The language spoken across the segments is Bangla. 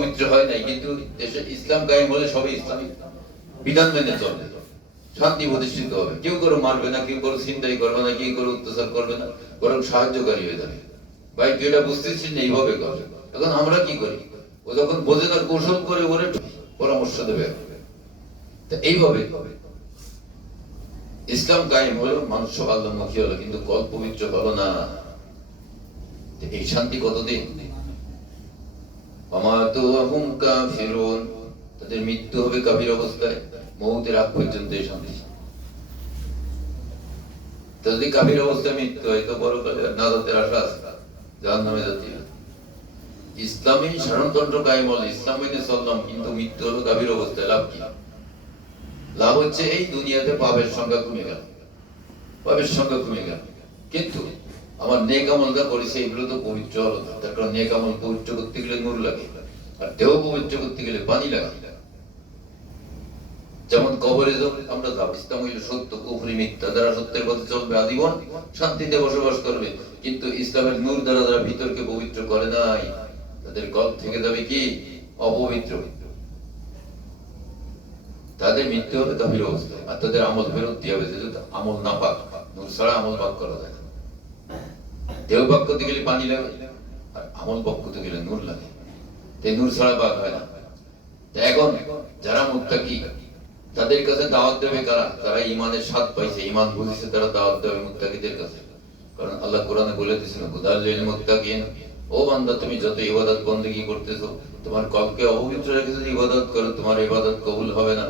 পবিত্র হয় নাই, কিন্তু দেশে ইসলাম কায়েম হলে সবই ইসলামিক বিধান মেনে চলবে শান্তি প্রতিষ্ঠিত হবে। কেউ কারও মারবে না, কেউ কারও চিন্তাই করবে না, কেউ কারও অত্যাচার করবে না, বরং সাহায্যকারী হয়ে যাবে। ভাই, তুই এটা বুঝতেছিস না, এইভাবে করবে এখন আমরা কি করি? ও যখন বোঝে না, কৌশল করে ওরে পরামর্শ দেবে। তা এইভাবে ইসলাম কায়েম হলো মানুষ সব আল্লাহমুখী হলো, কিন্তু কল পবিত্র হলো না। এই শান্তি কতদিন? তাদের মৃত্যু হবে কাফির অবস্থায়, মৌতের আগ পর্যন্ত যদি অবস্থায় মৃত্যু হয়, তো আশা যাচ্ছি ইসলামী হল কিন্তু মৃত্যু হলো কাফির অবস্থায়, লাভ কি? লাভ হচ্ছে এই দুনিয়াতে পাপের সংখ্যা কমে গেল। পাপের সংখ্যা কমে গেল। কিন্তু আমার নেক আমলটা করেছে, এগুলো তো পবিত্র হলো না। তার কারণ নেক আমল পবিত্র করতে গেলে নূর লাগে, আর দেহ পবিত্র করতে গেলে পানি লাগে যেমন কবরে আমরা ইসলাম সত্য, কুফরি, মিথ্যা, যারা সত্যের পথে চলবে, আজীবন শান্তিতে বসবাস করবে, কিন্তু ইসলামের নূর দ্বারা যারা ভিতরকে পবিত্র করে নাই, তাদের গল্প থেকে যাবে কি অপবিত্র তাদের মৃত্যু হবে কাফির অবস্থায়, আর তাদের আমল ফেরত দিয়ে হবে, যেহেতু আমল না পাক নূর ছাড়া আমল পাক করা যায়। দেহ পাক করতে গেলে পানি লাগে, আর আমল পাক করতে গেলে নূর লাগে। তাই নূর ছাড়া পাক হয় না। এখন যারা মুত্তাকি, তাদের কাছে দাওয়াত দেবে কারা? তারা ইমানের স্বাদ পাইছে ইমান বুঝেছে তারা দাওয়াত দেবে মুত্তাকিদের কাছে। কারণ আল্লাহ কোরআনে বলে দিয়েছেন গুদাল মুত্তাকিন। ও বান্দা, তুমি যত ইবাদত বন্দেগী করতেছো, তোমার কবকে অপবিত্র রেখে যদি ইবাদত করো, তোমার ইবাদত কবুল হবে না।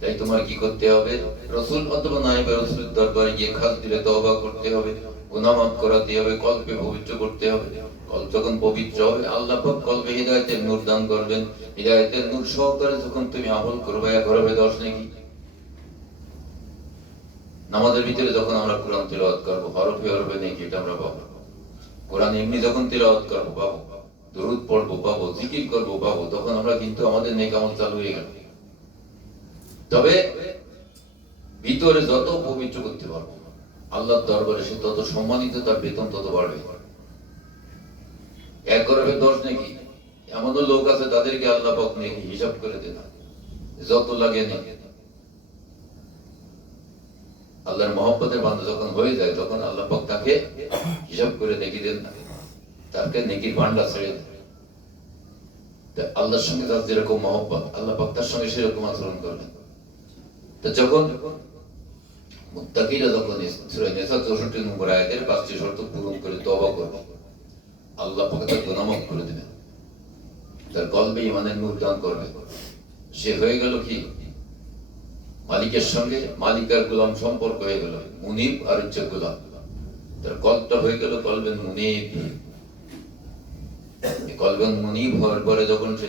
তাই তোমার কি করতে হবে? রসুল অথবা নাইবে রসুলের দরবারে গিয়ে খাস দিলে তওবা করতে হবে। মাফ করাতে হবে কলকে পবিত্র করতে হবে। কল যখন পবিত্র হবে, আল্লাহ পাক কলবে হিদায়াতের নূর দান করবেন। হিদায়াতের নূর সহকারে যখন তুমি আমল করবে এক হবে দশ নাকি? নামাজের ভিতরে যখন আমরা কোরআন তিলাওয়াত করব, হরফে হরফে নাকি এটা আমরা পাবো। কোরআন এমনি যখন তিলাওয়াত করব, পাবো। দরুদ পড়ব, পাবো। জিকির করব, পাবো। তখন আমরা কিন্তু আমাদের নেক আমল চালু হয়ে গেল। তবে ভিতরে যত পবিত্র করতে পারব আল্লাহর দরবারে সে তত সম্মানিত, তার বেতন তত বাড়বে। এক করবে দশ নাকি, এমনও লোক আছে তাদেরকে আল্লাহ পাক নাকি হিসাব করে দেন। যত লাগে নাকি আল্লাহর মহব্বতের বান্ধব যখন হয়ে যায়, তখন আল্লাহ পাক তাকে হিসাব করে নেকি দেন। না তাকে নেকির ভান্ডার ছেড়ে দেন। আল্লাহর সঙ্গে তার যেরকম মহব্বত, আল্লাহ পাক তার সঙ্গে সেরকম আচরণ করবেন তো যখন মুত্তাকিরা যখন সূরা নিসা 64 নম্বর আয়াতের পাঁচটি শর্ত পূরণ করে তওবা করবে আল্লাহ পাক তার করে দিবেন তার কলবে ইমানের নূর দান করবে সে হয়ে গেল কি মালিকের সঙ্গে মালিক আর গোলাম সম্পর্ক হয়ে গেল মুনিব আর হচ্ছে গোলাম তার কলটা হয়ে গেল কলবেন মুনিব কলবেন মুনিব হওয়ার পরে যখন সে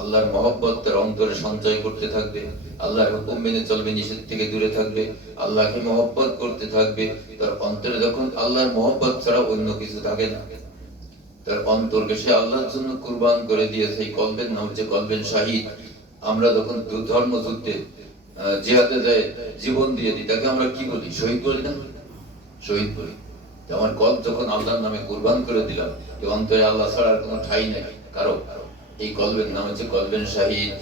আল্লাহর মহব্বত তার অন্তরে সঞ্চয় করতে থাকবে, আল্লাহর হুকুম মেনে চলবে, নিষেধ থেকে দূরে থাকবে, আল্লাহকে মহব্বত করতে থাকবে। তার অন্তরে যখন আল্লাহর মহব্বত ছাড়া অন্য কিছু থাকে না, তার অন্তরকে সে আল্লাহর জন্য কুরবান করে দিয়েছে এই কলবেন নাম হচ্ছে কলবেন শাহিদ। আমরা যখন ধর্ম যুদ্ধে জিহাদে যায় জীবন দিয়ে দিই, তাকে আমরা কি বলি? শহীদ বলি না? শহীদ বলি। আমার কল যখন আল্লাহর নামে কুরবান করে দিলাম অন্তরে আল্লাহ ছাড়ার কোনো ঠাই নেই। কারও? এই কলবের নাম হচ্ছে কলবেন শাহিদ।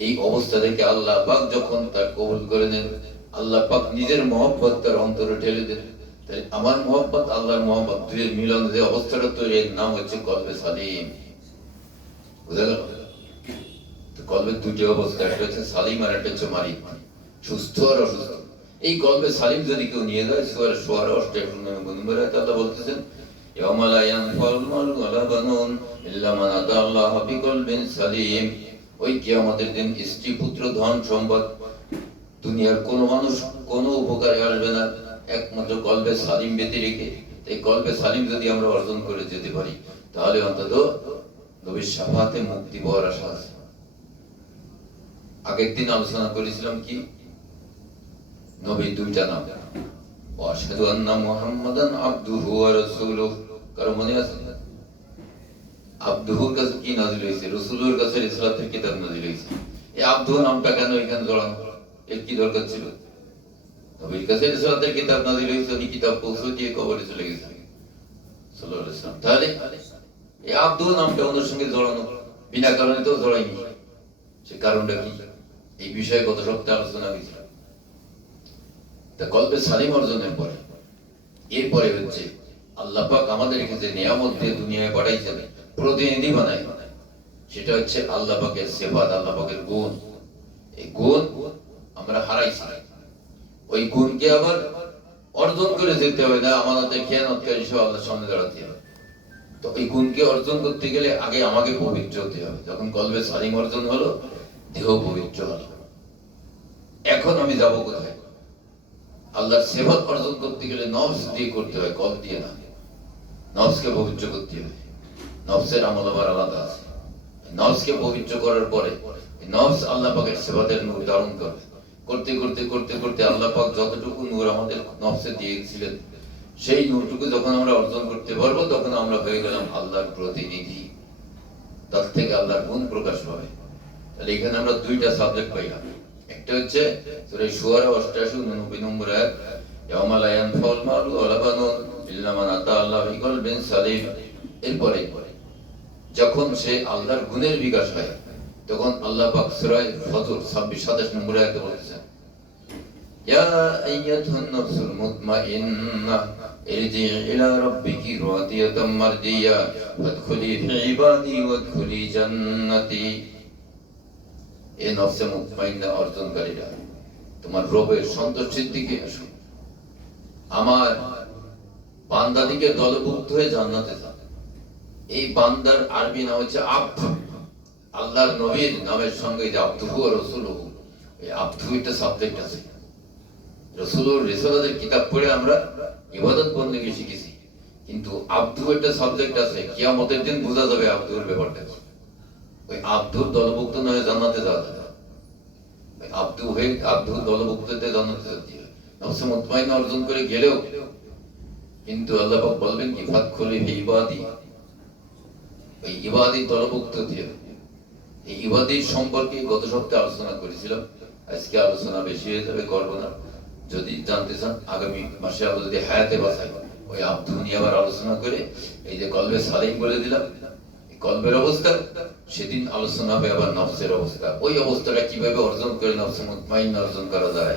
এই অবস্থা থেকে আল্লাহ পাক যখন তার কবুল করে নেন, আল্লাহ পাক নিজের মহব্বত তার অন্তরে ঠেলে দেন। তাই আমার মহব্বত, আল্লাহর মহব্বত দুয়ের মিলন যে অবস্থাটা তৈরি এর নাম হচ্ছে কলবে সালিম। বুঝা গেল? কলবের দুটি অবস্থা, একটা হচ্ছে সালিম আর একটা হচ্ছে মালিক। সুস্থ আর অসুস্থ। এই কলবে সালিম যদি কেউ নিয়ে যায়, সোয়ার সোয়ার অষ্টাশন নম্বর বলতেছেন يوم لا ينفع المال ولا بنون إلا من أتى الله بقلب سليم ওই কিয়ামতের দিন স্ত্রী পুত্র ধন সম্পদ দুনিয়ার কোন মানুষ কোন উপকারে আসবে না একমাত্র কলবে সালিম বেঁধে রেখে এই কলবে সালিম যদি আমরা অর্জন করে যেতে পারি তাহলে অন্তত নবীর সাফাতে মুক্তি পাওয়ার আশা আছে আগের দিন আলোচনা করেছিলাম কি নবী দুইটা নাম আবদুহু ওয়া রাসূলুহু কারও মনে আছে কাছে কি নাজিল হয়েছে? রসুলের কাছে রিসালাতের কিতাব নাজিল হয়েছে। এই নামটা কেন এখানে জড়ানো? এর কি দরকার ছিল? কাছে রিসালাতের কিতাব নাজিল হয়েছে, উনি কিতাব পৌঁছে দিয়ে কবরে চলে গেছে। তাহলে এই নামটা ওদের সঙ্গে জড়ানো, বিনা কারণে তো জড়াইনি সে কারণটা কি? এই বিষয়ে গত সপ্তাহে আলোচনা হয়েছিল। তা কল্পে সালিম অর্জনের পরে। এরপরে হচ্ছে, আল্লাহ পাক আমাদেরকে যে নিয়ামত দিয়ে দুনিয়ায় পাঠাইছেন প্রতিনিধি বানায়। সেটা হচ্ছে আল্লাহ পাকের সেবাদ আল্লাহ পাকের গুণ। এই গুণ আমরা হারাইছি। ওই গুণকে আবার অর্জন করে যেতে হবে না আমাদের খেয়ানতকারী হিসেবে আল্লাহর সামনে দাঁড়াতে হবে। তো এই গুণকে অর্জন করতে গেলে আগে আমাকে পবিত্র হতে হবে। যখন কলবে সালিম অর্জন হলো, দেহ পবিত্র হলো। এখন আমি যাব কোথায়? আল্লাহর সেবা অর্জন করতে গেলে নফস দিয়ে করতে হয়, কল দিয়ে না। নফসকে পবিত্র করতে হবে নফসের আমল আবার আলাদা আছে। নফসকে পবিত্র করার পরে নফস আল্লাহ পাকের সেবাদের নূর ধারণ করবে করতে করতে করতে করতে আল্লাহ পাক যতটুকু নূর আমাদের নফসে দিয়েছিলেন, সেই নূরটুকু যখন আমরা অর্জন করতে পারব, তখন আমরা হয়ে গেলাম আল্লাহর প্রতিনিধি। তার থেকে আল্লাহর গুণ প্রকাশ পাবে তাহলে এখানে আমরা দুইটা সাবজেক্ট পাইলাম। একটা হচ্ছে সূরা শুআরা 88 99 নম্বর আয়াত ইয়াউমা লা ইয়ানফাউল মালু ওয়ালা বানুন ইল্লা মান আতা আল্লাহ বিকলবিন সালিম এরপরে যখন সে আল্লাহর গুণের বিকাশ হয় তখন আল্লাহ পাক সূরা ফজর 26 27 নম্বর আয়াতে বলেছেন ইয়া আইয়াতুহান নাফসুল মুতমাইন্নাহ ارجعي إلى ربك راضية مرضية فادخلي في عبادي وادخلي جنتي এ নফসে অর্জনকারীরা, তোমার রবের দিকে আমার দলভুক্ত হয়ে জান্নাতে যাও। এই বান্দার আরবি নাম হচ্ছে আল্লাহর নবীর নামের সঙ্গে যে আব্দুহু রসুলহু, এই আব্দু সাবজেক্ট আছে। রসুল রিসালাতের কিতাব পড়ে আমরা ইবাদত বন্দেগী শিখেছি। কিন্তু আব্দু একটা সাবজেক্ট আছে, কিয়ামতের দিন বোঝা যাবে আব্দুর ব্যাপারটা। ওই আব্দুর দলভুক্ত জান্নাতে যাওয়া আব্দু হয়ে আব্দুর জান্নাতে মুতমাইন্না অর্জন করে গেলেও কিন্তু আল্লাহ বলবেন কি ফাত হে ইবাদি। ওই ইবাদি দলভুক্ত দিয়ে এই সম্পর্কে গত সপ্তাহে আলোচনা করেছিলাম। আজকে আলোচনা বেশি হয়ে যাবে, করব না। যদি জানতে চান, আগামী মাসে আবার যদি হায়াতে বাঁচাই ওই আব্দু নিয়ে আবার আলোচনা করে এই যে কলবে সালিম বলে দিলাম। কলবের অবস্থা সেদিন আলোচনা হবে আবার নফসের অবস্থা। ওই অবস্থাটা কীভাবে অর্জন করে নফসে মুতমাইন অর্জন করা যায়?